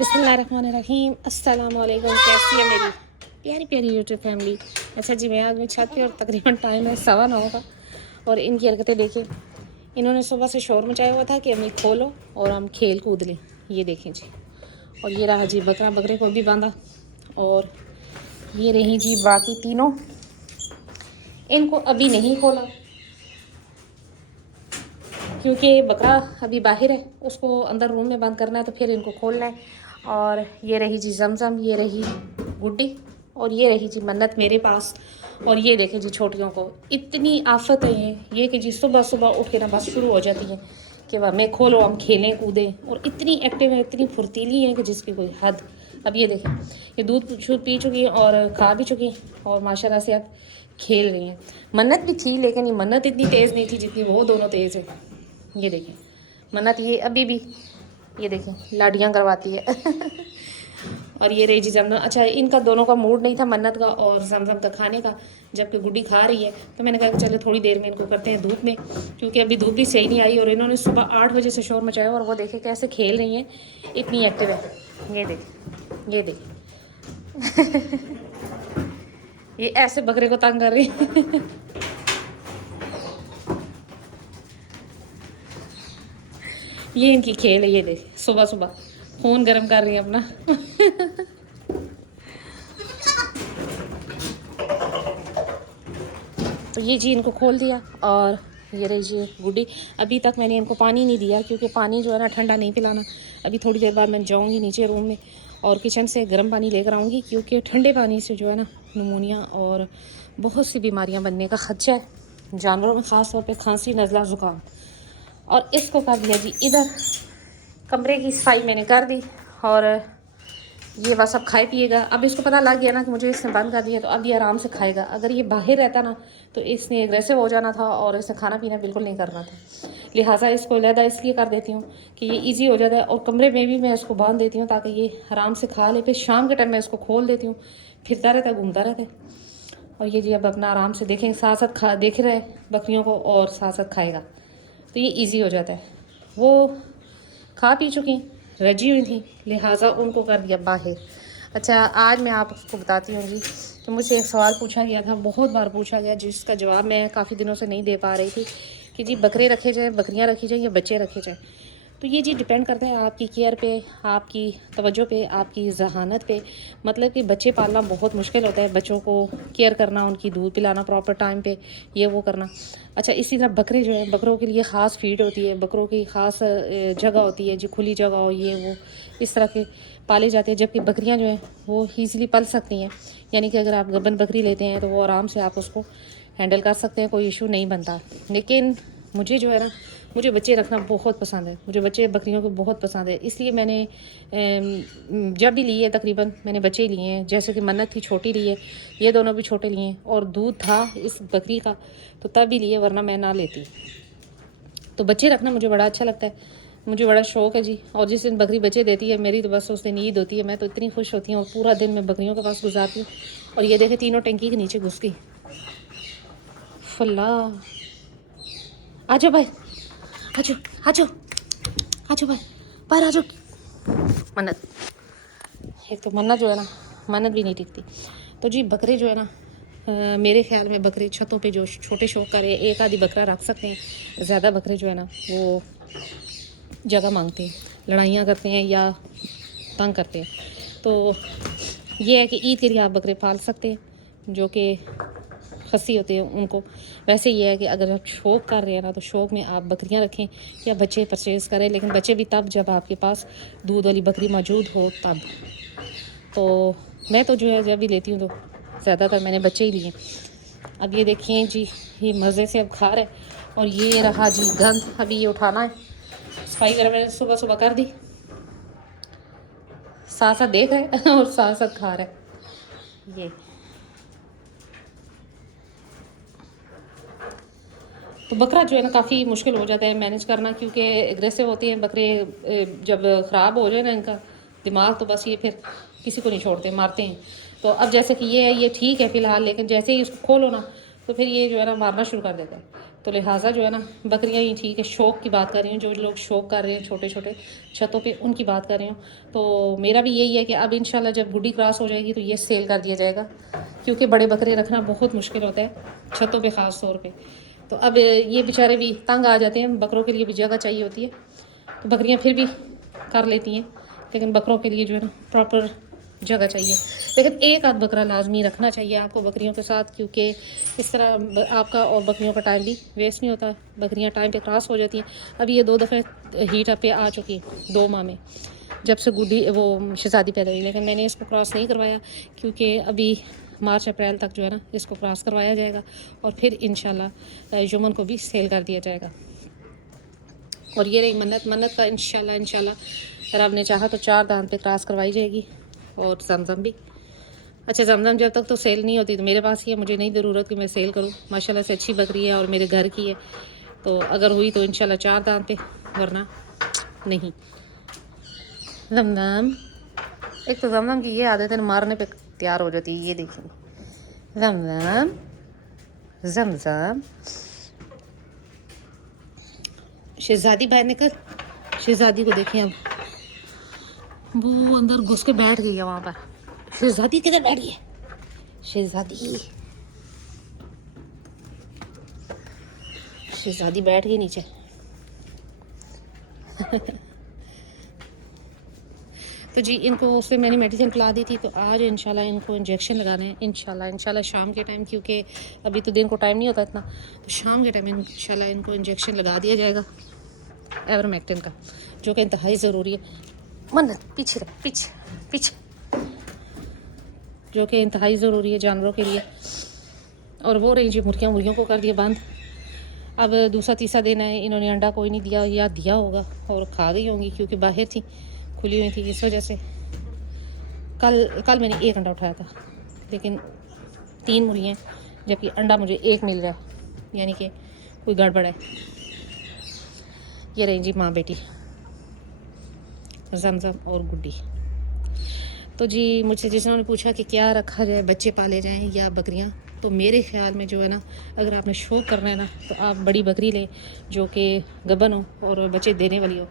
बिस्मिल्लाहिर्रहमानिर्रहीम। अस्सलाम वालेकुम। कैसी है मेरी प्यारी प्यारी यूट्यूब फैमिली। अच्छा जी, मैं आज मैं छत पे और तकरीबन टाइम है 9:15 का। और इनकी हरकतें देखिए। इन्होंने सुबह से शोर मचाया हुआ था कि अम्मी खोलो और हम खेल कूद लें। ये देखें जी। और ये रहा जी बकरा, बकरे को भी बांधा। और ये रही जी बाकी तीनों। इनको अभी नहीं खोला क्योंकि बकरा अभी बाहर है, उसको अंदर रूम में बंद करना है, तो फिर इनको खोलना है। और ये रही जी जमजम, ये रही गुड्डी, और ये रही जी मन्नत मेरे पास। और ये देखें जी छोटियों को इतनी आफत है ये कि जी सुबह सुबह उठ के ना बस शुरू हो जाती है कि वह मैं खोलो हम खेलें कूदें। और इतनी एक्टिव है, इतनी फुर्तीली है कि जिसकी कोई हद। अब ये देखें, ये दूध पी चुकी हैं और खा भी चुकी हैं और माशाल्लाह से अब खेल रही हैं। मन्नत भी थी लेकिन ये मन्नत इतनी तेज़ नहीं थी जितनी वो दोनों तेज़ है। ये देखें मन्नत, ये अभी भी ये देखें लाडियाँ करवाती है और ये रही जी जमजम। अच्छा, इनका दोनों का मूड नहीं था, मन्नत का और जमजम का खाने का, जबकि गुड्डी खा रही है। तो मैंने कहा चलो थोड़ी देर में इनको करते हैं धूप में, क्योंकि अभी धूप भी सही नहीं आई। और इन्होंने सुबह 8 बजे से शोर मचाया और वो देखे कैसे खेल रही हैं, इतनी एक्टिव है। ये देखें, ये देखें ये ऐसे बकरे को तंग कर रही है ये इनकी खेल है। ये देख सुबह सुबह खून गर्म कर रही है अपना तो ये जी इनको खोल दिया। और ये रही जी गुड्डी। अभी तक मैंने इनको पानी नहीं दिया क्योंकि पानी जो है ना ठंडा नहीं पिलाना। अभी थोड़ी देर बाद मैं जाऊंगी नीचे रूम में और किचन से गर्म पानी लेकर आऊँगी, क्योंकि ठंडे पानी से जो है ना निमोनिया और बहुत सी बीमारियाँ बनने का खदशा है जानवरों में, ख़ास तौर पर खांसी, नज़ला, ज़ुकाम। और इसको कर दिया जी इधर, कमरे की सफाई मैंने कर दी। और ये बस अब खाए पिएगा। अब इसको पता लग गया ना कि मुझे इसने बंद कर दिया, तो अब ये आराम से खाएगा। अगर ये बाहर रहता ना तो इसने एग्रेसिव हो जाना था और इसे खाना पीना बिल्कुल नहीं करना था। लिहाजा इसको अलहदा इसलिए कर देती हूँ कि ये ईजी हो जाता है। और कमरे में भी मैं इसको बांध देती हूँ ताकि ये आराम से खा ले। फिर शाम के टाइम मैं इसको खोल देती हूँ, फिरता रहता है, घूमता रहता है। और ये जी अब अपना आराम से देखेंगे, साथ साथ खा देख रहे बकरियों को और साथ साथ खाएगा, तो ये ईजी हो जाता है। वो खा पी चुकी, रजी हुई थी, लिहाजा उनको कर दिया बाहर। अच्छा, आज मैं आपको बताती हूँ जी कि मुझसे एक सवाल पूछा गया था, बहुत बार पूछा गया, जिसका जवाब मैं काफ़ी दिनों से नहीं दे पा रही थी कि जी बकरे रखे जाएँ, बकरियाँ रखी जाएँ या बच्चे रखे जाएँ। तो ये जी डिपेंड करता है आपकी केयर पे, आपकी तवज्जो पे, आपकी ज़हानत पे। मतलब कि बच्चे पालना बहुत मुश्किल होता है, बच्चों को केयर करना, उनकी दूध पिलाना प्रॉपर टाइम पे, ये वो करना। अच्छा, इसी तरह बकरे जो हैं, बकरों के लिए ख़ास फीड होती है, बकरों की ख़ास जगह होती है, जो खुली जगह हो, ये वो इस तरह के पाले जाते हैं। जबकि बकरियां जो हैं वो ईज़िली पल सकती हैं, यानी कि अगर आप गबन बकरी लेते हैं तो वो आराम से आप उसको हैंडल कर सकते हैं, कोई इशू नहीं बनता। लेकिन मुझे जो है ना, मुझे बच्चे रखना बहुत पसंद है, मुझे बच्चे बकरियों को बहुत पसंद है। इसलिए मैंने जब भी लिए तकरीबन मैंने बच्चे लिए हैं। जैसे कि मन्नत थी छोटी ली है, ये दोनों भी छोटे लिए हैं, और दूध था इस बकरी का तो तब भी लिए, वरना मैं ना लेती। तो बच्चे रखना मुझे बड़ा अच्छा लगता है, मुझे बड़ा शौक़ है जी। और जिस दिन बकरी बच्चे देती है मेरी, तो बस उस दिन ईद होती है। मैं तो इतनी खुश होती हूँ और पूरा दिन मैं बकरियों के पास गुजारती हूँ। और ये देखे तीनों टंकी के नीचे घुस गई। फल्ला आ जाओ भाई, आ जाओ आ जाओ आ जाओ भाई, बाहर आ जाओ। मन्नत, एक तो मन्नत जो है ना, मन्नत भी नहीं टिकती। तो जी बकरे जो है ना, मेरे ख्याल में बकरे छतों पे जो छोटे शौक करे, एक आधी बकरा रख सकते हैं। ज़्यादा बकरे जो है ना वो जगह मांगते हैं, लड़ाइयाँ करते हैं या तंग करते हैं। तो ये है कि ईद के लिए आप बकरे पाल सकते हैं जो कि खस्सी होते हैं उनको। वैसे ये है कि अगर आप शौक़ कर रहे हैं ना, तो शौक़ में आप बकरियां रखें या बच्चे परचेज़ करें, लेकिन बच्चे भी तब जब आपके पास दूध वाली बकरी मौजूद हो तब। तो मैं तो जो है जब भी लेती हूँ तो ज़्यादातर मैंने बच्चे ही लिए। अब ये देखिए जी, ये मज़े से अब खा रहे। और ये रहा जी गंद, अभी ये उठाना है। सफाई वगैरह मैंने सुबह सुबह कर दी, साथ साथ देख रहे और साथ साथ खा रहे। ये तो बकरा जो है ना काफ़ी मुश्किल हो जाता है मैनेज करना, क्योंकि एग्रेसिव होती हैं बकरे। जब ख़राब हो जाए ना इनका दिमाग, तो बस ये फिर किसी को नहीं छोड़ते, मारते हैं। तो अब जैसे कि ये है, ये ठीक है फ़िलहाल, लेकिन जैसे ही इसको खोलो ना तो फिर ये जो है ना मारना शुरू कर देता है। तो लिहाजा जो है ना बकरियां ही ठीक है। शौक़ की बात कर रही हूँ, जो लोग शौक़ कर रहे हैं छोटे छोटे छतों पे, उनकी बात कर रही हूँ। तो मेरा भी यही है कि अब इंशाल्लाह जब गुड्डी क्रॉस हो जाएगी तो ये सेल कर दिया जाएगा, क्योंकि बड़े बकरे रखना बहुत मुश्किल होता है छतों पे ख़ास तौर पे। तो अब ये बेचारे भी तंग आ जाते हैं, बकरों के लिए भी जगह चाहिए होती है, तो बकरियाँ फिर भी कर लेती हैं, लेकिन बकरों के लिए जो है ना प्रॉपर जगह चाहिए। लेकिन एक आध बकरा लाजमी रखना चाहिए आपको बकरियों के साथ, क्योंकि इस तरह आपका और बकरियों का टाइम भी वेस्ट नहीं होता। बकरियां टाइम पे क्रॉस हो जाती हैं। अभी ये 2 दफ़े हीट पे आ चुकी हैं 2 माह में, जब से गुड्डी वो शहज़ादी पैदा हुई। लेकिन मैंने इसको क्रॉस नहीं करवाया, क्योंकि अभी मार्च अप्रैल तक जो है ना इसको क्रॉस करवाया जाएगा और फिर इंशाल्लाह यमन को भी सेल कर दिया जाएगा। और ये रही मन्नत का इंशाल्लाह रब ने चाहा तो 4 दांत पे क्रॉस करवाई जाएगी। और जमजम भी। अच्छा, जमजम जब तक तो सेल नहीं होती तो मेरे पास ही है, मुझे नहीं ज़रूरत कि मैं सेल करूं। माशाल्लाह से अच्छी बकरी है और मेरे घर की है, तो अगर हुई तो इंशाल्लाह 4 दांत पे, वरना नहीं। जमजम, एक तो जमजम की ये आदत है मारने पे तैयार हो जाती है। ये देखिए जमजम, जमजम शहज़ादी बाहर निकल। शहज़ादी को देखें, अब वो अंदर घुस के बैठ गई है वहाँ पर। शहज़ादी किधर बैठी है? शहज़ादी बैठ गई नीचे। तो जी इनको उससे मैंने मेडिसिन पिला दी थी, तो आज इंशाल्लाह इनको इंजेक्शन लगाने हैं इंशाल्लाह शाम के टाइम, क्योंकि अभी तो दिन को टाइम नहीं होता इतना, तो शाम के टाइम इंशाल्लाह इनको इंजेक्शन लगा दिया जाएगा एवरमेक्टिन का, जो कि इंतहाई ज़रूरी है। मन्नत पीछे रह, पीछे, जो कि इंतहाई ज़रूरी है जानवरों के लिए। और वो रही जी मुर्गियों को कर दिया बंद। अब दूसरा तीसरा दिन है, इन्होंने अंडा कोई नहीं दिया, या दिया होगा और खा गई होंगी, क्योंकि बाहर थी, खुली हुई थी, इस वजह से। कल मैंने 1 अंडा उठाया था, लेकिन 3 मुर्गियाँ, जबकि अंडा मुझे 1 मिल रहा है, यानी कि कोई गड़बड़ है। ये रही जी माँ बेटी जमजम और गुड्डी। तो जी मुझसे जिन्होंने पूछा कि क्या रखा जाए, बच्चे पाले जाएं या बकरियां, तो मेरे ख्याल में जो है ना, अगर आपने शौक़ करना है ना, तो आप बड़ी बकरी लें जो कि गबन हो और बच्चे देने वाली हो,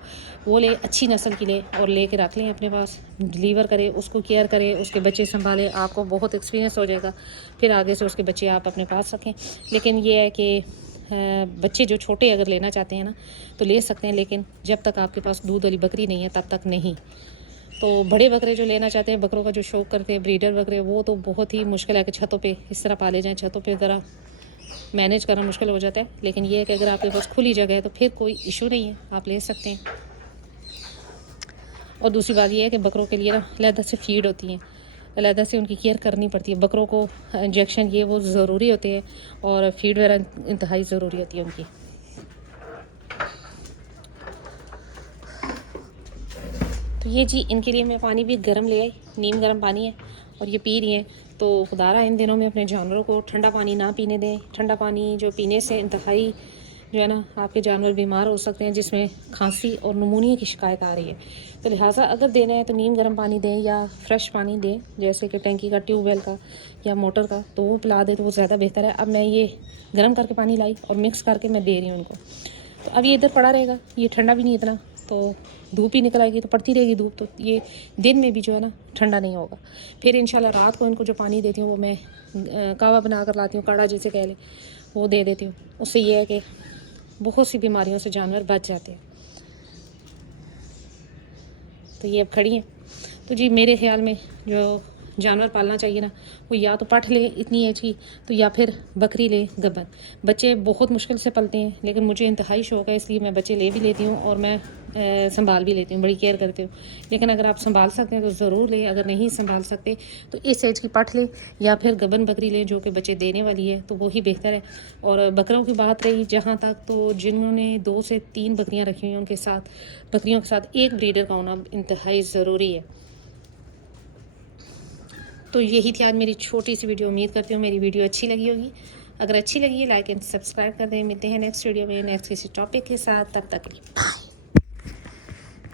वो ले, अच्छी नस्ल की ले और ले के रख लें अपने पास, डिलीवर करें, उसको केयर करें, उसके बच्चे संभालें, आपको बहुत एक्सपीरियंस हो जाएगा, फिर आगे से उसके बच्चे आप अपने पास रखें। लेकिन ये है कि बच्चे जो छोटे अगर लेना चाहते हैं ना तो ले सकते हैं, लेकिन जब तक आपके पास दूध वाली बकरी नहीं है तब तक नहीं। तो बड़े बकरे जो लेना चाहते हैं, बकरों का जो शौक़ करते हैं, ब्रीडर बकरे, वो तो बहुत ही मुश्किल है कि छतों पे इस तरह पाले जाएं। छतों पे ज़रा मैनेज करना मुश्किल हो जाता है, लेकिन ये है कि अगर आपके पास खुली जगह है तो फिर कोई इशू नहीं है, आप ले सकते हैं। और दूसरी बात ये है कि बकरों के लिए ना अलहदा से फीड होती हैं, अलहदा से उनकी केयर करनी पड़ती है। बकरों को इंजेक्शन ये वो ज़रूरी होते हैं, और फीड वगैरह इंतहाई ज़रूरी होती है उनकी। तो ये जी इनके लिए मैं पानी भी गर्म ले आई, नीम गर्म पानी है, और ये पी रही हैं। तो खुदारा इन दिनों में अपने जानवरों को ठंडा पानी ना पीने दें। ठंडा पानी जो पीने से इंतहाई जो है ना आपके जानवर बीमार हो सकते हैं, जिसमें खांसी और निमोनिया की शिकायत आ रही है। तो लिहाजा अगर देना है तो नीम गर्म पानी दें या फ्रेश पानी दें, जैसे कि टैंकी का, ट्यूबवेल का या मोटर का, तो वो पिला दे तो वो ज़्यादा बेहतर है। अब मैं ये गर्म करके पानी लाई और मिक्स करके मैं दे रही हूँ उनको। तो अब ये इधर पड़ा रहेगा, ये ठंडा भी नहीं इतना, तो धूप ही निकल आएगी तो पड़ती रहेगी धूप, तो ये दिन में भी जो है ना ठंडा नहीं होगा। फिर इंशाल्लाह रात को इनको जो पानी देती हूँ वो मैं कावा बना कर लाती हूँ, काढ़ा जिसे कह लें, वो दे देती हूँ। उससे ये है कि बहुत सी बीमारियों से जानवर बच जाते हैं। तो ये अब खड़ी हैं। तो जी मेरे ख्याल में जो जानवर पालना चाहिए ना, वो या तो पाठ ले इतनी एज की, तो या फिर बकरी ले गबन। बच्चे बहुत मुश्किल से पलते हैं, लेकिन मुझे इंतहाई शौक़ है, इसलिए मैं बच्चे ले भी लेती हूँ और मैं संभाल भी लेती हूँ, बड़ी केयर करती हूँ। लेकिन अगर आप संभाल सकते हैं तो ज़रूर लें, अगर नहीं संभाल सकते तो इस एज की पाठ लें या फिर गबन बकरी लें जो कि बच्चे देने वाली है, तो वही बेहतर है। और बकरों की बात रही जहाँ तक, तो जिन्होंने 2 से 3 बकरियाँ रखी हुई हैं, उनके साथ बकरियों के साथ एक ब्रीडर का होना इंतहाई ज़रूरी है। तो यही थी आज मेरी छोटी सी वीडियो। उम्मीद करती हूँ मेरी वीडियो अच्छी लगी होगी। अगर अच्छी लगी है लाइक एंड सब्सक्राइब कर दें। मिलते हैं नेक्स्ट वीडियो में नेक्स्ट किसी टॉपिक के साथ, तब तक के लिए बाय।